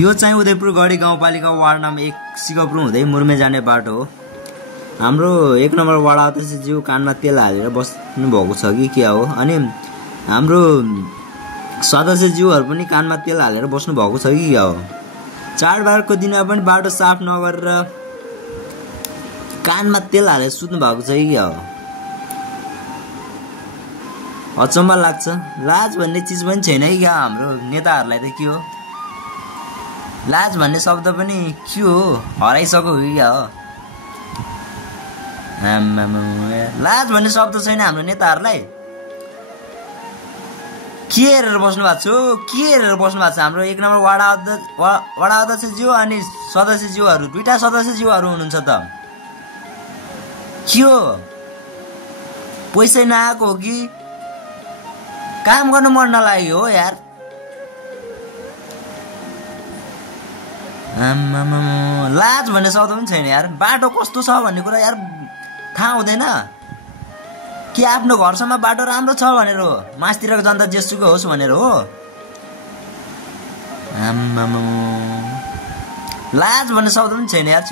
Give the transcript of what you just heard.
यो चाहिँ उदयपुर गढी गाउँपालिका वार्ड नम्बर 1 सिकपुर हुँदै मुर्मे जाने बाटो हो। हाम्रो 1 नम्बर वार्ड अध्यक्षज्यू कानमा तेल हालेर बस्नु भएको छ कि क्या हो, अनि हाम्रो सदस्यज्यूहरू पनि कानमा तेल हालेर बस्नु भएको छ कि क्या हो। चाडबाडको दिनमा पनि बाटो साफ नगरेर कानमा तेल हालेर सुत्नु भएको छ कि क्या हो। अचम्म लाग्छ। लाज भन्ने चिज पनि छैन कि क्या हाम्रो नेताहरूलाई त के हो। लाज भन्ने शब्द पनि के हो, हराइसक्यो कि क्या हो। लाज भन्ने शब्द छैन हाम्रो नेताहरूलाई। के हेरेर बस्नु भएको छ, के हेरेर बस्नु भएको छ। हाम्रो 1 नम्बर वडा अध्यक्षज्यू अनि सदस्यज्यूहरू, 2टा सदस्यज्यूहरू हुनुहुन्छ त के हो। पैसा नआएको हो कि काम गर्नु मन नलाग्यो हो यार। लाज भन्ने शब्द पनि छैन यार। बाटो कस्तो छ भन्ने कुरा यार थाहा हुँदैन कि आफ्नो घरसम्म बाटो राम्रो छ भनेर हो, मास्तिरको जनता जेसुकै होस् भनेर हो। लाज भन्ने शब्द पनि छैन यार।